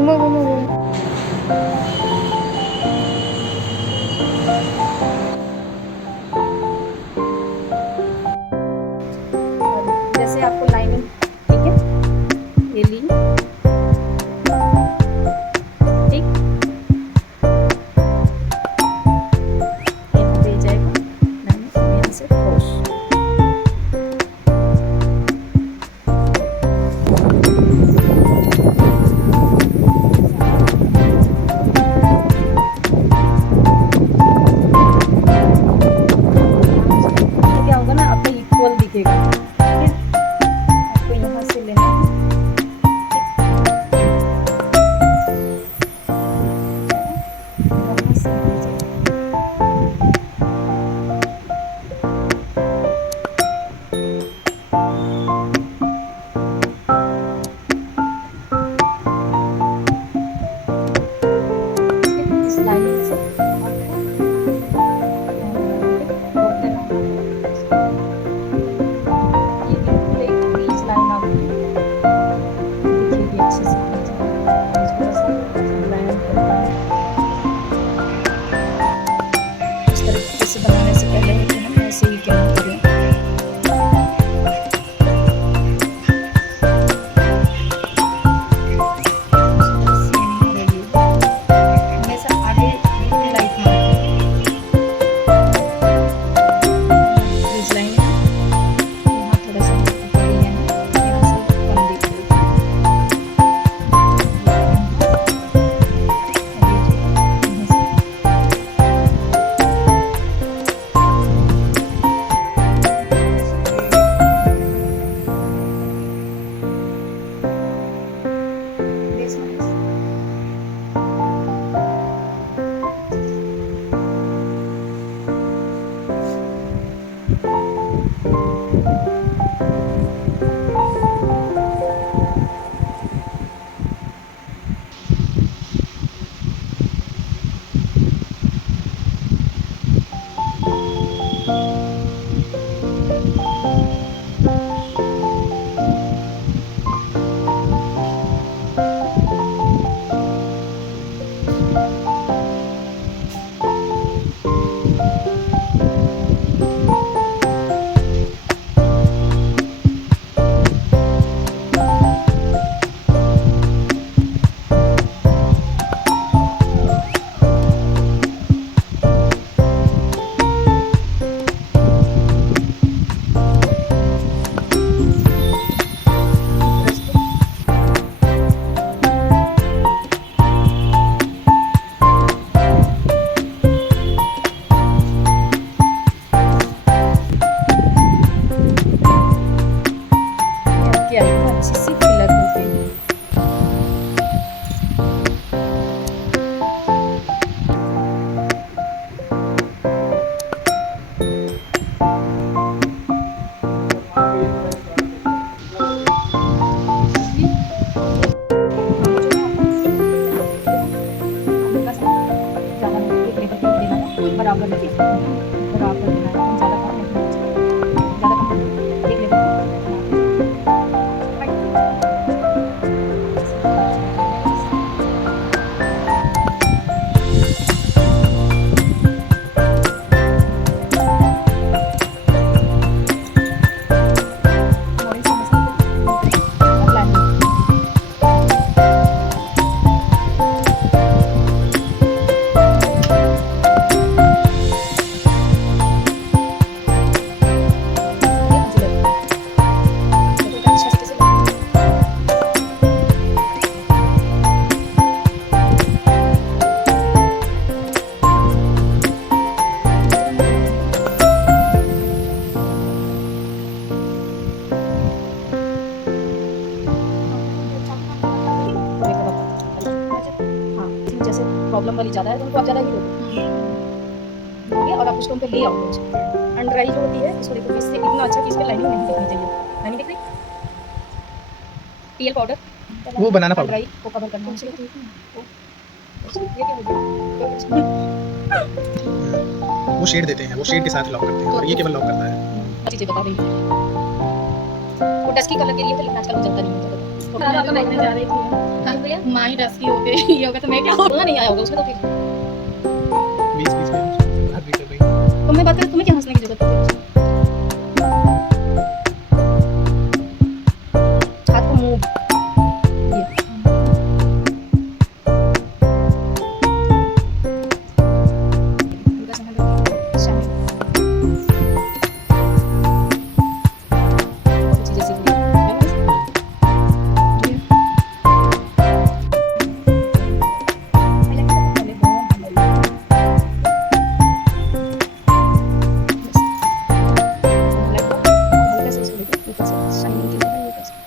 घूमो घूमो घूमो। जैसे आपको लाइनिंग, ठीक है, ये ली, ठीक, यहाँ पे जाएगा लाइनिंग, यहाँ से क्रॉस। तो क्या होगा ना, आपका इक्वल दिखेगा, ठीक है। आपको यहाँ से लेना है, यहाँ से ले जाओ। इस लाइनिंग से आपको रोक देना है। ये बिल्कुल एक बीच लाइन आपकी दिखेगी अच्छे से, इसको बस लाइन करना है। इस तरीके से बनाने से पहले है कि हम ऐसे ही क्या करें, हमेशा आगे लाइट मारते बीच लाइन है, यहाँ थोड़ा सा बड़ी है, यहाँ से कम दिख रही है। क्या है, अच्छी सी फिलर होती है। बराबर देना है, ज़्यादा कम नहीं, ज़्यादा कम नहीं, एक लेवल प्रॉब्लम वाली ज़्यादा है तो उनको आप ज़्यादा ही दोगे और आप उसको उन पर ले आओगे। अनड्राई जो होती है इसको देखो, इससे इतना अच्छा कि इस पर लाइनिंग नहीं दिखनी चाहिए। लाइनिंग दिख रही, टीएल पाउडर वो बनाना पाउडर ड्राई को कवर करना है। ये क्या हो गया, वो शेड देते हैं, वो शेड के साथ लॉक करते हैं और ये केवल लॉक करता है। चीज़ें बता रही हूँ। वो डस्की कलर के लिए तो लेकिन आजकल वो चलता नहीं है। तो मैं आपको देखने जा रही थी हाँ, भैया माँ ही डस्की हो गई ये होगा तो मैं क्या रोना नहीं आया होगा उसमें तो फिर बीच बीच में बात भी कर रही तो मैं बात करें तुम्हें क्या हंसने की जरूरत है हाथ को मूव ये उनका संबंध शामिल बहुत चीजें सीख ली है ना? ये पहले बोम हल्का से इसको लेके ऊपर से शाइनिंग के लिए ऊपर से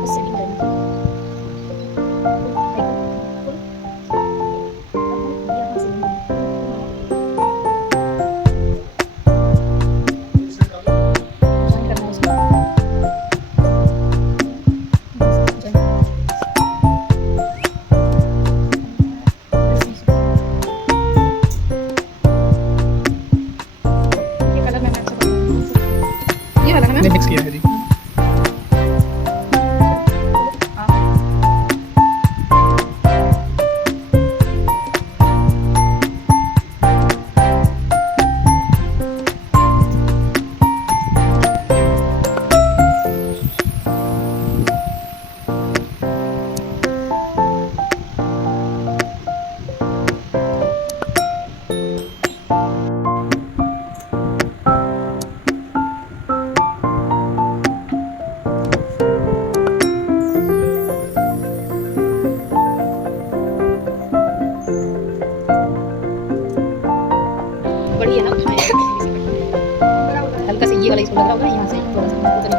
बस सेटिंग करनी यहाँ से ज्वाइन करना है उसको ये कलर मैंने अच्छा बताया ये वाला है मैंने मैम मिक्स किया है जी बड़ी है ना उठाए हल्का से ये वाला इसको लग रहा होगा ना यहाँ से थोड़ा सा उतने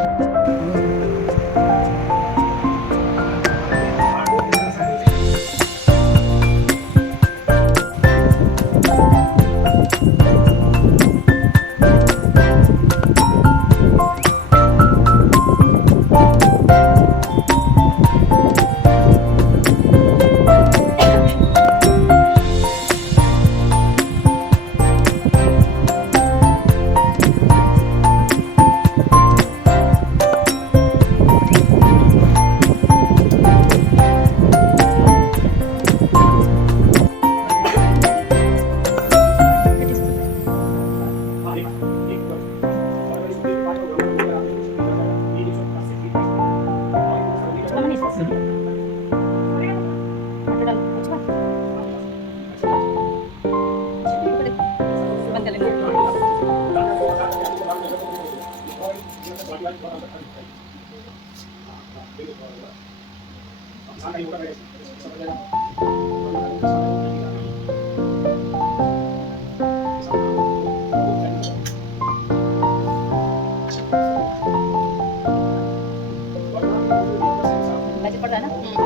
पड़ रहा है ना